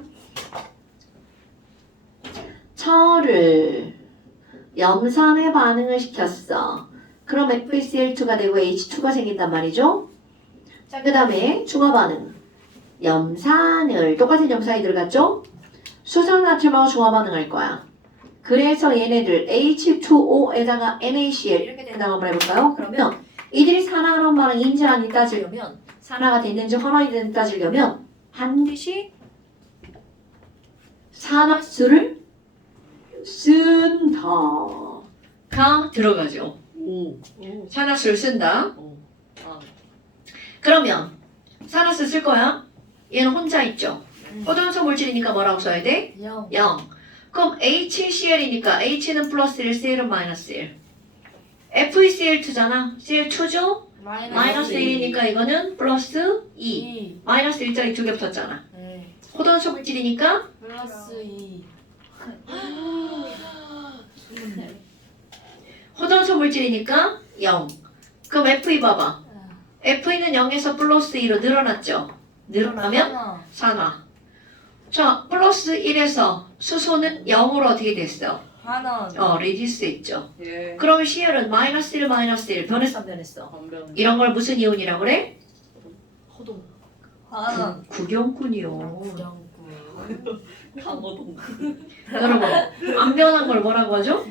철을 염산에 반응을 시켰어. 그럼 FeCl2가 되고 H2가 생긴단 말이죠. 자, 그 다음에 중화 반응. 염산을 똑같은 염산이 들어갔죠? 수성나트륨하고 중화 반응할 거야. 그래서 얘네들 H2O에다가 NaCl 이렇게 된다고 한번 해볼까요? 그러면 이들이 산화환원 반응인지 아닌지 따지려면 산화가 됐는지 환원이 됐는지 따지려면 반드시 산화수를 쓴다가 들어가죠. 오. 산화수를 쓴다. 오. 아. 그러면 산화수 쓸 거야. 얘는 혼자 있죠. 호돈소 물질이니까 뭐라고 써야 돼? 0. 0. 그럼 HCl이니까 H는 플러스 1, Cl은 마이너스 1. FeCl2잖아. Cl2죠? 마이너스 1이니까 이거는 플러스 2. 마이너스 1짜리 두 개 붙었잖아. 네. 호돈소 물질이니까 플러스 2. 호돈소 물질이니까 0. 그럼 Fe 봐봐. Fe는 0에서 플러스 2로 늘어났죠. 늘어나면 산화. 자, 플러스 1에서 수소는 0으로 어떻게 됐어? 환원. 리듀스 했죠. 예. 그러면 Cl은 마이너스 1, 마이너스 1. 변했어, 안 변했어? 반변. 이런 걸 무슨 이온이라고 그래? 호동. 구경꾼이요. 강호동. 여러분, 안 변한 걸 뭐라고 하죠?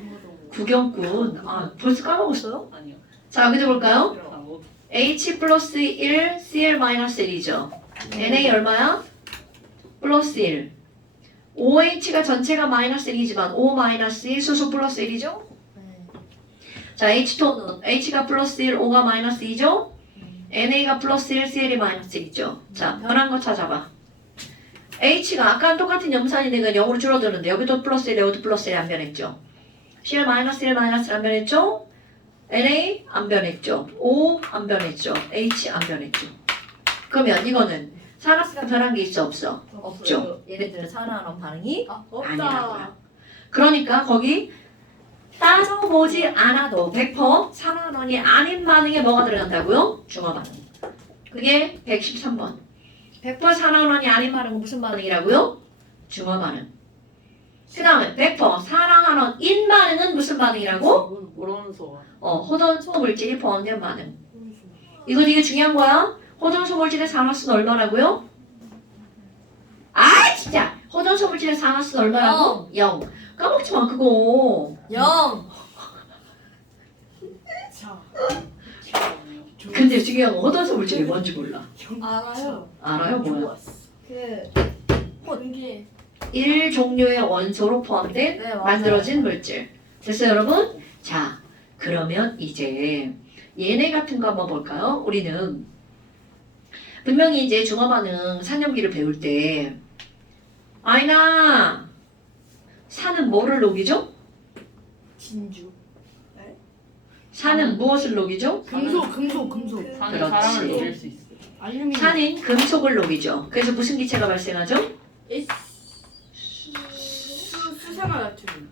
구경꾼. 아, 벌써 까먹었어요? 아니요. 자, 그죠 볼까요? 강호동. H 플러스 1, Cl 마이너스 1이죠. Na 얼마야? 플러스 1. OH가 전체가 마이너스 1이지만 O 마이너스 1, 수소 플러스 1이죠? 자, H2는 H가 플러스 1, O가 마이너스 2죠? NA가 플러스 1, CL이 마이너스 1이죠. 자, 변한 거 찾아봐. H가 아까랑 똑같은 염산인데 0으로 줄어드는데 여기도 플러스 1, 여기도 플러스 1 안 변했죠? CL 마이너스 1, 마이너스 1 안 변했죠? NA 안 변했죠? O 안 변했죠? H 안 변했죠? 그러면 이거는 산화수가 변한 게 있어 없어? 없죠. 얘네들은 산화환원 반응이 아니라고요. 그러니까 거기 따져보지 않아도 100% 산화환원이 아닌 반응에 뭐가 들어간다고요? 중화 반응. 그게 113번. 100% 산화환원이 아닌 반응은 무슨 반응이라고요? 중화 반응. 그 다음에 100% 산화환원인 반응은 무슨 반응이라고? 모론소. 호돈소 물질이 포함된 반응. 이거 되게 중요한 거야. 호돈소 물질의 산화수는 얼마라고요? 아 진짜! 호돈소 물질의 산화수는 얼마라고? 0. 까먹지 마 그거. 0. 자. 근데 중요한 건 호돈소 물질이 뭔지 몰라. 알아요. 알아요? 뭐야? 혼기. 1종류의 원소로 포함된 네, 맞아요. 만들어진 물질. 됐어요 여러분? 자 그러면 이제 얘네 같은 거 한번 볼까요? 우리는 분명히 이제 중화반응 산염기를 배울 때 아이나 산은 뭐를 녹이죠? 진주. 산은 무엇을 녹이죠? 금속. 산이 그렇지. 사람을 녹일 수 있어. 알루미늄. 산인 금속을 녹이죠. 그래서 무슨 기체가 발생하죠? 이산화나트륨.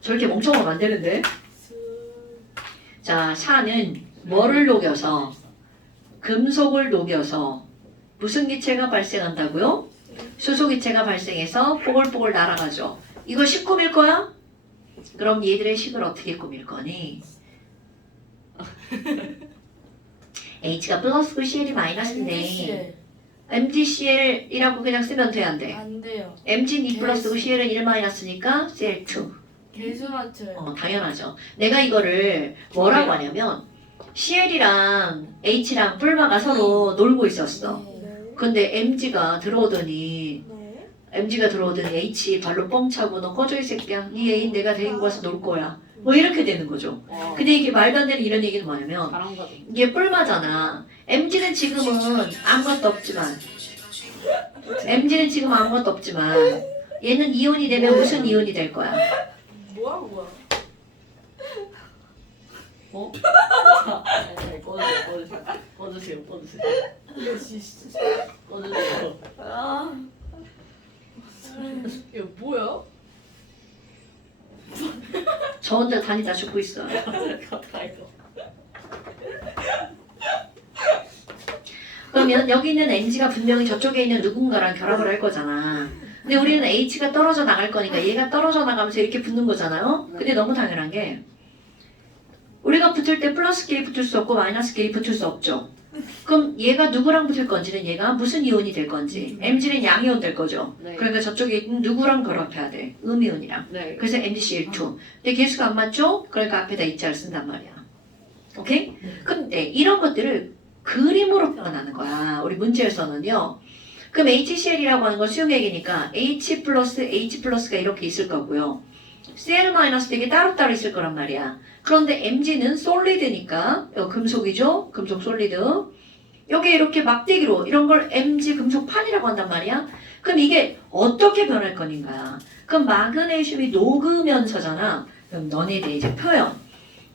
저렇게 멍청하면 안 되는데. 자, 샤는 뭐를 녹여서 금속을 녹여서 무슨 기체가 발생한다고요? 수소 기체가 발생해서 뽀글뽀글 날아가죠. 이거 식 꾸밀 거야? 그럼 얘들의 식을 어떻게 꾸밀 거니? H가 플러스고 CL이 마이너스인데 MgCl이라고 그냥 쓰면 돼, 안 돼? 안 돼요. Mg는 2 플러스고 CL은 1 마이너스니까 Cl2. 개수나트요. 당연하죠. 내가 이거를 뭐라고 하냐면 CL이랑 H랑 뿔마가 서로 놀고 있었어. 근데 MG가 들어오더니 H 발로 뻥 차고 너 꺼져 이 새끼야. 이 애인 내가 데리고 가서 놀 거야. 뭐 이렇게 되는 거죠. 와. 근데 이게 말도 안 되는 이런 얘기는 뭐냐면 바람가도. 이게 뿔마잖아. MG는 지금은 아무것도 없지만 MG는 지금 아무것도 없지만 얘는 이온이 되면 무슨 이온이 될 거야? 뭐야 뭐야? 어? 꺼주세요. 이거 진짜. 꺼주세요. 아. 이거 뭐야? 저 혼자 다니다 죽고 있어. 그러면 여기 있는 MG가 분명히 저쪽에 있는 누군가랑 결합을 할 거잖아. 근데 우리는 H가 떨어져 나갈 거니까 얘가 떨어져 나가면서 이렇게 붙는 거잖아요. 근데 너무 당연한 게 우리가 붙을 때 플러스 K 붙을 수 없고 마이너스 K 붙을 수 없죠. 그럼 얘가 누구랑 붙을 건지는 얘가 무슨 이온이 될 건지 MG는 양이온 될 거죠. 네. 그러니까 저쪽에 있는 누구랑 결합해야 돼? 음이온이랑. 네. 그래서 MgCl2. 근데 개수가 안 맞죠? 그러니까 앞에다 H자를 쓴단 말이야. 오케이? 근데 이런 것들을 그림으로 표현하는 거야. 우리 문제에서는요. 그럼 HCl이라고 하는 건 수용액이니까 H 플러스 H 플러스가 이렇게 있을 거고요. Cl 마이너스도 이게 따로따로 있을 거란 말이야. 그런데 Mg는 솔리드니까 금속이죠? 금속 솔리드. 여기 이렇게 막대기로 이런 걸 Mg 금속판이라고 한단 말이야. 그럼 이게 어떻게 변할 거닌가? 그럼 마그네슘이 녹으면서잖아. 그럼 너네들 이제 표현.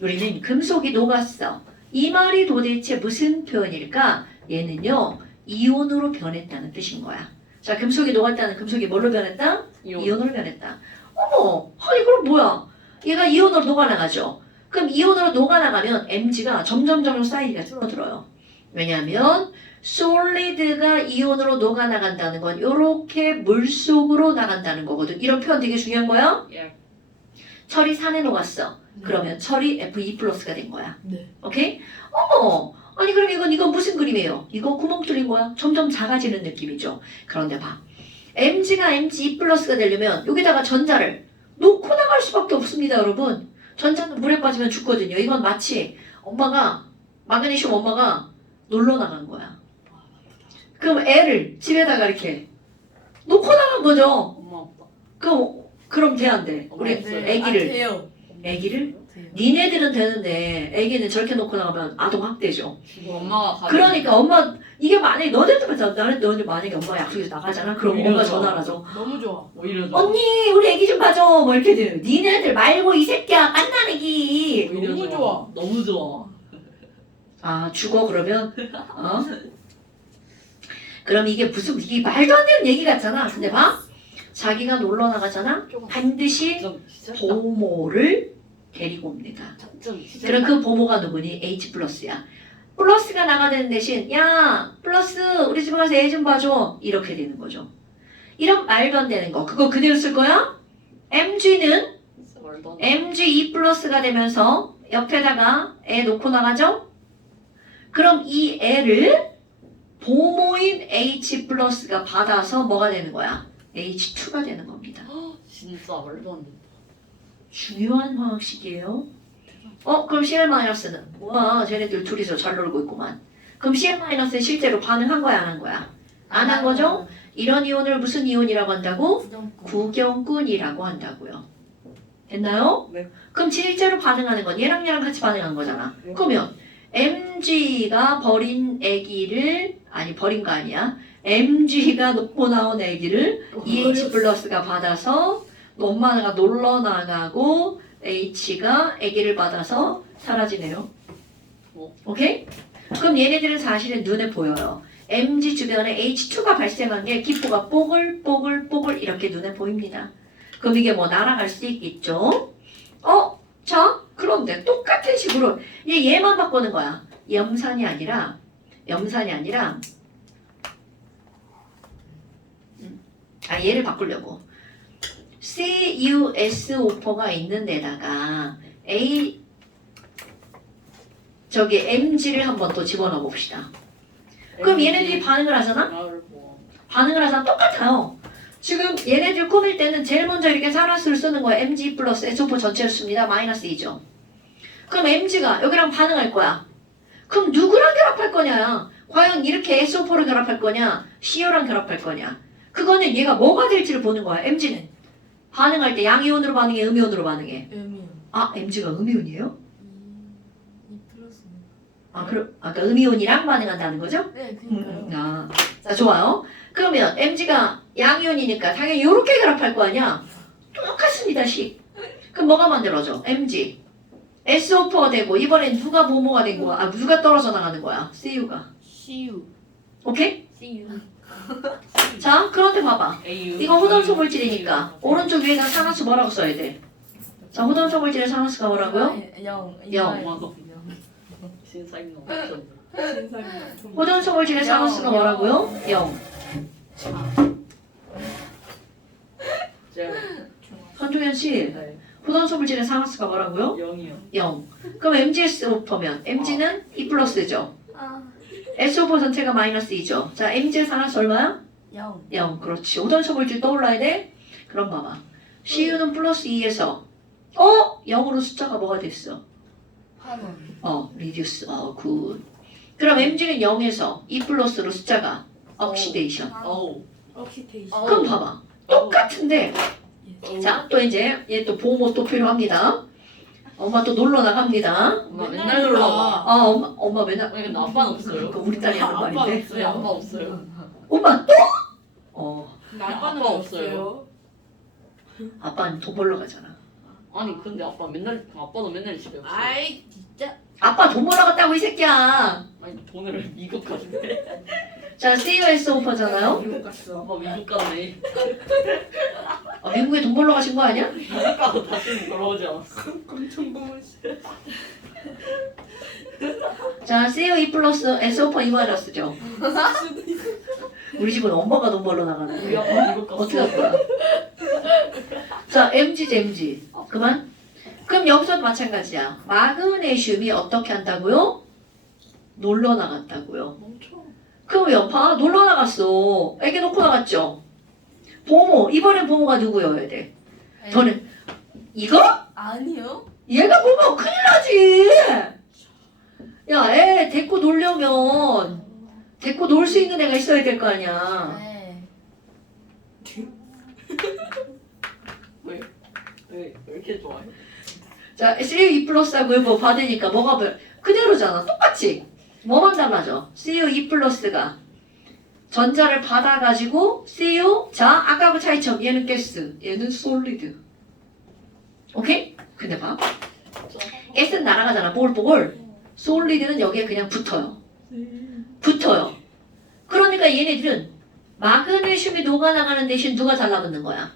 우리는 금속이 녹았어. 이 말이 도대체 무슨 표현일까? 얘는요. 이온으로 변했다는 뜻인 거야. 자, 금속이 녹았다는 금속이 뭘로 변했다? 이온으로 변했다. 어머, 아니 그럼 뭐야? 얘가 이온으로 녹아나가죠. 그럼 이온으로 녹아나가면 Mg가 점점 사이즈가 줄어들어요. 왜냐하면 솔리드가 이온으로 녹아나간다는 건 이렇게 물속으로 나간다는 거거든. 이런 표현 되게 중요한 거야. 예. 철이 산에 녹았어. 그러면 철이 Fe 플러스가 된 거야. 네. 오케이? 어머, 아니 그럼 이건 무슨 그림이에요? 이거 구멍 뚫린 거야? 점점 작아지는 느낌이죠. 그런데 봐. Mg가 Mg 플러스가 되려면 여기다가 전자를 놓고 나갈 수밖에 없습니다, 여러분. 전자는 물에 빠지면 죽거든요. 이건 마치 마그네슘 엄마가 놀러 나간 거야. 그럼 애를 집에다가 이렇게 놓고 나간 거죠. 엄마 아빠. 그럼 돼, 안 돼? 우리 네. 애기를. 돼요. 애기를? 돼요. 니네들은 되는데 애기는 저렇게 놓고 나가면 아동 학대죠. 엄마가 가면 그러니까 엄마 이게 만약에 너네들 만약에 엄마 약속에서 나가잖아. 그럼 오히려 엄마 좋아. 전화를 하죠. 너무 좋아. 오히려 좋아. 언니 우리 애기 좀 봐줘. 뭐 이렇게 돼요. 니네들 말고 이 새끼야 깐난 애기. 오히려 너무 좋아. 너무 좋아. 아 죽어 그러면? 어? 그럼 이게 말도 안 되는 얘기 같잖아. 근데 봐. 자기가 놀러 나가잖아. 반드시 진짜 보모를 데리고 옵니다. 진짜. 그럼 그 보모가 누구니? H 플러스야. 플러스가 나가는 대신 야 플러스 우리 집에 가서 애 좀 봐줘. 이렇게 되는 거죠. 이런 말도 안 되는 거. 그거 그대로 쓸 거야? MG는 MG2 플러스가 되면서 옆에다가 애 놓고 나가죠? 그럼 이 애를 보모인 H 플러스가 받아서 뭐가 되는 거야? H2가 되는 겁니다. 진짜 말도 안 돼. 중요한 화학식이에요. 그럼 CL-는 뭐야? 쟤네들 둘이서 잘 놀고 있구만. 그럼 CL-는 실제로 반응한 거야, 안 한 거야? 안 한 거죠? 이런 이온을 무슨 이온이라고 한다고? 구경꾼이라고 한다고요. 됐나요? 네. 그럼 실제로 반응하는 건 얘랑 얘랑 같이 반응한 거잖아. 그러면 MG가 버린 거 아니야. MG가 놓고 나온 애기를 EH 플러스가 받아서 엄마가 놀러 나가고 H가 아기를 받아서 사라지네요. 오케이? 그럼 얘네들은 사실은 눈에 보여요. Mg 주변에 H2가 발생한 게 기포가 뽀글뽀글 이렇게 눈에 보입니다. 그럼 이게 뭐 날아갈 수 있겠죠? 자, 그런데 똑같은 식으로 얘만 바꾸는 거야. 염산이 아니라 얘를 바꾸려고. CuSO4가 있는 데다가 Mg를 한번 또 집어넣어 봅시다. 그럼 얘네들이 반응을 하잖아? 반응을 하잖아. 똑같아요. 지금 얘네들 꾸밀 때는 제일 먼저 이렇게 산화수를 쓰는 거야. Mg 플러스 SO4 전체를 씁니다. 마이너스 2죠. 그럼 Mg가 여기랑 반응할 거야. 그럼 누구랑 결합할 거냐? 과연 이렇게 SO4를 결합할 거냐? CO랑 결합할 거냐? 그거는 얘가 뭐가 될지를 보는 거야. Mg는 반응할 때 양이온으로 반응해, 음이온으로 반응해. 음이요. Mg가 음이온이에요? 이 플러스. 그럼 아까 음이온이랑 반응한다는 거죠? 네, 그니까요. 자, 좋아요. 그러면 Mg가 양이온이니까 당연히 이렇게 결합할 거 아니야? 똑같습니다, 식. 그럼 뭐가 만들어져? Mg. SO4가 되고 이번엔 누가 뭐뭐가 된 거야? 누가 떨어져 나가는 거야? CU가. CU. 오케이? CU. 자, 그런데 봐봐. AU. 이거 호전소 물질이니까 오른쪽 위에다 산화수 뭐라고 써야 돼? 자, 호전소 물질의 산화수가 뭐라고요? 영. 영. 신사임 넘쳤네. 신상이. 호전소 물질의 산화수가 뭐라고요? 0. 제가 한종현 씨, 네. 호전소 물질의 산화수가 뭐라고요? 0이요. 0. 그럼 MgSO4면 Mg는 2 플러스죠. SO4 전체가 마이너스 2죠. 자, Mg의 산화수 얼마야? 영. 0. 그렇지. 호전소 물질 떠올라야 돼? 그럼 봐봐. CU는 플러스 2에서 0으로 숫자가 뭐가 됐어? 8원. 리듀스. 굿. 그럼 Mg는 0에서 2 플러스로 숫자가 억시데이션. 어우. 옥시테이션. 그럼 봐봐. 똑같은데 자, 또 이제 얘 또 보모 또 필요합니다. 엄마 또 놀러 나갑니다. 엄마 맨날 놀러 와. 엄마 맨날. 아니 근데 아빠는 없어요. 그거 우리 딸이 하는 말인데. 왜 아빠 없어요? 엄마 또? 아빠는 아빠 없어요. 아빠는 돈 벌러 가잖아. 아니 근데 아빠도 맨날 집에 없어요. 아이 진짜. 아빠 돈 벌러 갔다고 이 새끼야. 아니 돈을 미국 갔네. 자, CUSO4잖아요. 미국 갔어. 아빠 미국 갔네. 미국에 돈 벌러 가신 거 아니야? 미국 가서 다시는 돌아오지 않았어. 엄청 보면서. 자, CU2 플러스 SO4 2 마이너스죠. 우리 집은 엄마가 돈 벌러 나가는 우리 거야. 아빠 미국 갔어. 어떻게 할 거야? 자, MG. 그만. 그럼 여기서도 마찬가지야. 마그네슘이 어떻게 한다고요? 놀러 나갔다고요. 멈춰. 그럼 여파 놀러 나갔어. 애기 놓고 나갔죠. 보모. 이번엔 보모가 누구여야 돼? 저는 이거? 아니요. 얘가 보면 큰일 나지. 야, 애 데리고 놀려면 데리고 놀 수 있는 애가 있어야 될 거 아니야. 네. 왜 이렇게 좋아해? 자, CU2 플러스하고 뭐 받으니까 뭐가 그대로잖아. 똑같지? 뭐만 달라져? CU2 플러스가 전자를 받아가지고 CU, 자, 아까 그 차이점. 얘는 가스, 얘는 솔리드. 오케이? 근데 봐. 가스는 날아가잖아. 뽀글뽀글. 솔리드는 여기에 그냥 붙어요. 그러니까 얘네들은 마그네슘이 녹아나가는 대신 누가 달라붙는 거야?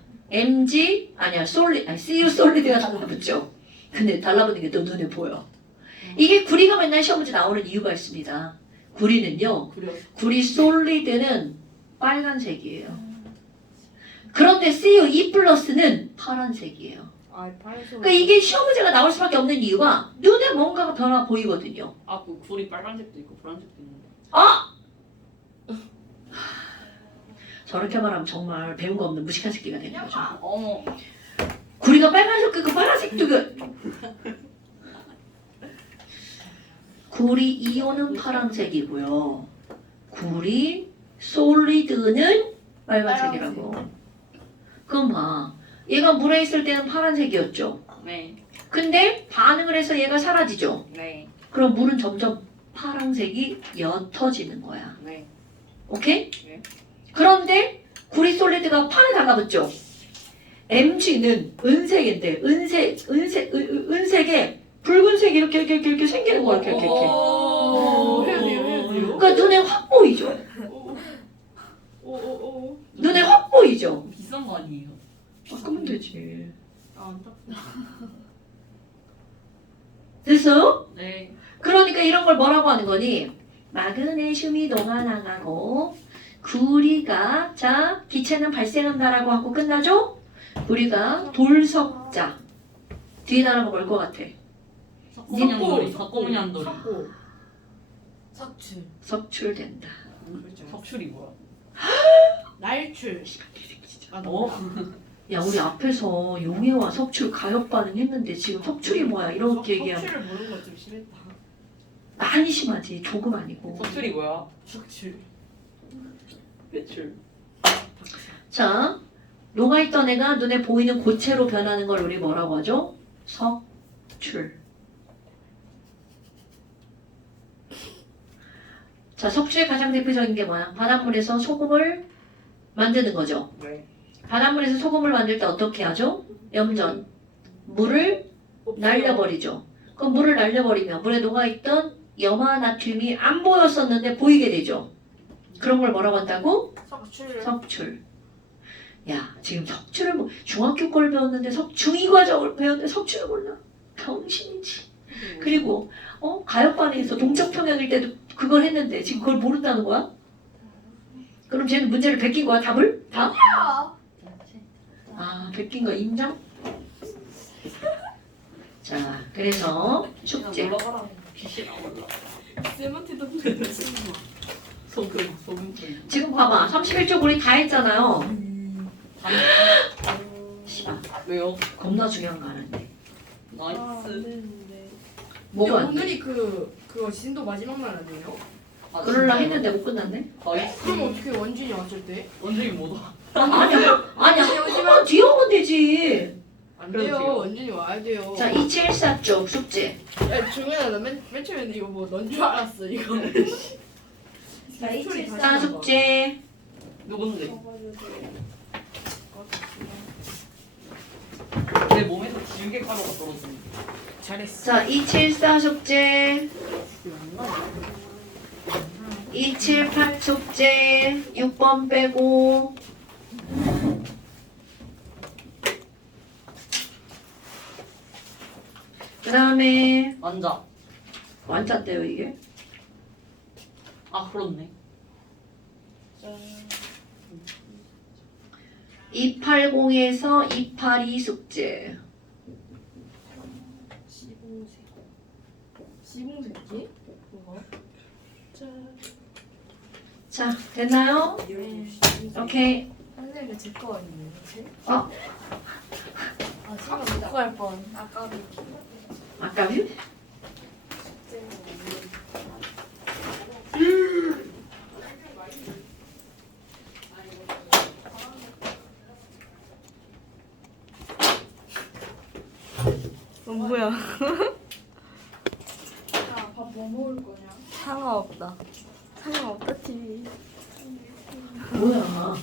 CU 솔리드가 달라붙죠. 근데 달라붙는 게 또 눈에 보여. 이게 구리가 맨날 시험 문제 나오는 이유가 있습니다. 구리는요. 구리 솔리드는 빨간색이에요. 그런데 CU2 플러스는 파란색이에요. 그러니까 이게 시험 문제가 나올 수밖에 없는 이유가 눈에 뭔가가 변화 보이거든요. 그 굴이 빨간색도 있고 파란색도 있는데. 저렇게 말하면 정말 배운 거 없는 무식한 새끼가 되는 거죠. 어머. 구리가 빨간색 그 파란색도 구리 이온은 파란색이고요. 구리 솔리드는 빨간색이라고. 그럼 봐. 얘가 물에 있을 때는 파란색이었죠. 네. 근데 반응을 해서 얘가 사라지죠. 네. 그럼 물은 점점 파란색이 옅어지는 거야. 네. 오케이? 네. 그런데 구리 솔리드가 판에 달라붙죠. MG는 은색인데 은색에 붉은색이 이렇게 생기는 거야. 이렇게. 해야 돼요. 그러니까 눈에 확 보이죠? 오오오. 눈에 확 보이죠? 비싼 거 아니에요? 바꾸면 되지. 아 안타깝다. 됐어요? 네. 그러니까 이런 걸 뭐라고 하는 거니? 마그네슘이 녹아나가고 구리가 자 기체는 발생한다라고 하고 끝나죠? 구리가 돌석자 뒤에 나는 거 뭘 것 같아? 석공년돌이. 석공년돌이. 석고. 석출. 석출된다. 석출이 뭐야? 날출. 아 어? 야 우리 앞에서 용해와 석출 가역 반응했는데 지금 석출이 뭐야 이렇게 얘기하면 석출을 모르는 거 좀 심했다. 많이 심하지 조금 아니고. 석출이 뭐야? 석출. 배출. 자 녹아있던 애가 눈에 보이는 고체로 변하는 걸 우리 뭐라고 하죠? 석출. 자 석출의 가장 대표적인 게 뭐야? 바닷물에서 소금을 만드는 거죠. 네. 바닷물에서 소금을 만들 때 어떻게 하죠? 염전. 물을 날려버리죠. 그럼 물을 날려버리면 물에 녹아있던 염화 나트륨이 안 보였었는데 보이게 되죠. 그런 걸 뭐라고 한다고? 석출. 석출. 야 지금 석출을 중학교 걸 배웠는데 중2 과정을 배웠는데 석출을 몰라? 병신이지. 그리고 가역 반응에서 동적 평형일 때도 그걸 했는데 지금 그걸 모른다는 거야? 그럼 쟤는 문제를 베낀 거야 답을? 답? 아 베낀 거 인정? 자 그래서 숙제 올라가라. 빛이 나올라. 쌤한테도 소금. 지금 봐봐 31쪽 우리 다 했잖아요. 씨발 왜요? 겁나 중요한 거 하는데 아, 나이스. 근데 뭐가 안 돼? 오늘이 그거 진도 마지막 날 아니에요? 아, 그럴라 진짜요? 했는데 못 끝났네? 나이스. 그럼 어떻게 원진이 왔을 때? 원숭이 못 와. 아니야 한번 뒤에 오면 되지. 안 그래도 돼요. 돼요. 원진이 와야 돼요. 자 2714쪽 숙제. 야 종현아 나맨 처음에 이거 뭐 넌 줄 알았어 이거. 자 소리 2714 다시 숙제. 누군데? 봐봐. 내 몸에서 지우개 가루가 떨어지네. 잘했어. 자 274 숙제. 278 숙제 6번 빼고 그 다음에 완자. 완자인데요 이게? 아 그렇네. 280에서 282 숙제. 시봉새끼? 뭐가? 자 됐나요? 오케이. 선생님 제거 아니에요? 그치? 어? 아 제가 놓고 갈 뻔. 아까비. 아까비? 뭐야? 야, 밥 뭐 먹을 거냐? 상관없다. 상관없다 TV. 뭐야?